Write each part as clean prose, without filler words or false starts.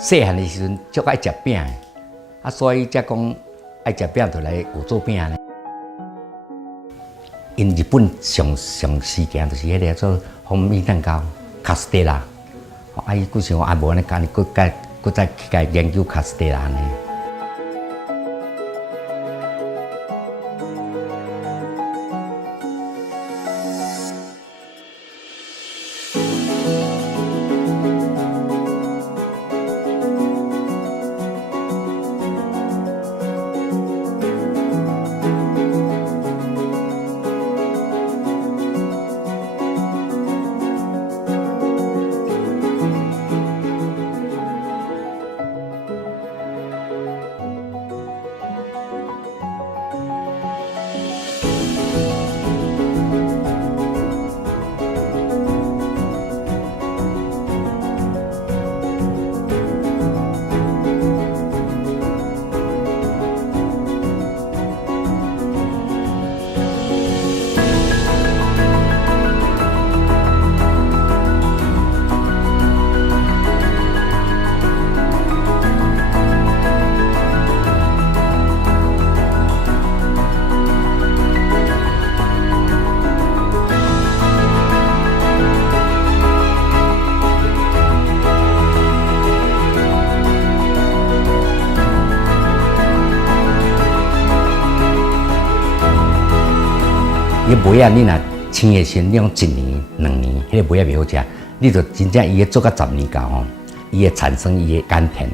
细汉的时阵足爱食饼的，所以才讲爱食饼就来有做饼呢。因日本上时行就是迄个做蜂蜜蛋糕卡斯蒂拉，伊佫想啊无安尼干，佫再去研究卡斯蒂拉呢。伊梅啊，你若青的时，你用1年、2年，迄个梅啊袂好食，你就真正伊个做到10年到吼，伊会产生伊个甘甜。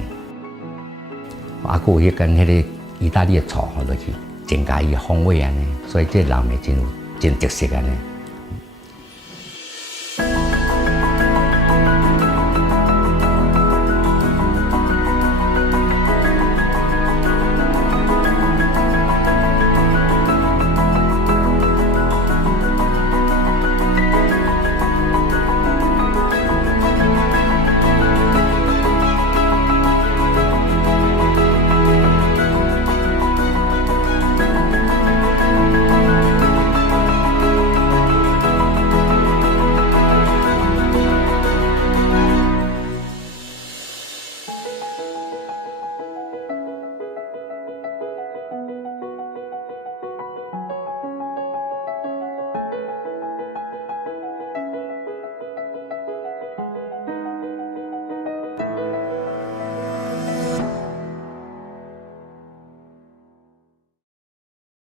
啊，佮有迄间迄个意大利的醋吼落去，增加伊个风味安尼，所以这老梅真有真特色安尼。